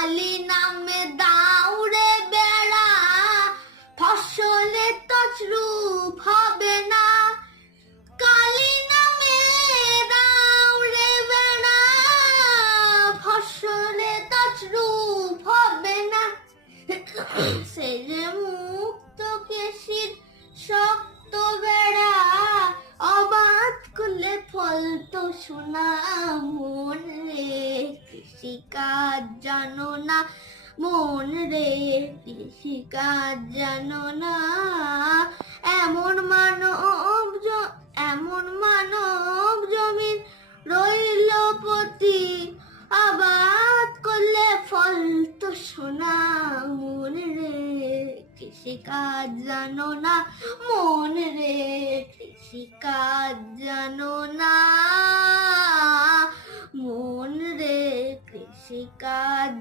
কালি নামে দাউড়ে বেড়া, ফসলে তছরূপ হবে না। কালি নামে দাউড়ে বেড়া, ফসলে তছরূপ হবে না। সে যে মুক্ত কেশির শক্ত বেড়া, অবাধ করলে ফল তো শোনা। মন রে কৃষিকাজ জানো না, মন রে কৃষিকাজ জানো না। এমন মানব জমির রইল পতি, আবাদ করলে ফল তো সোনা। মন রে কৃষিকাজ জানো না, মন রে কৃষিকাজ জানো না। মন রে কৃষিকাজ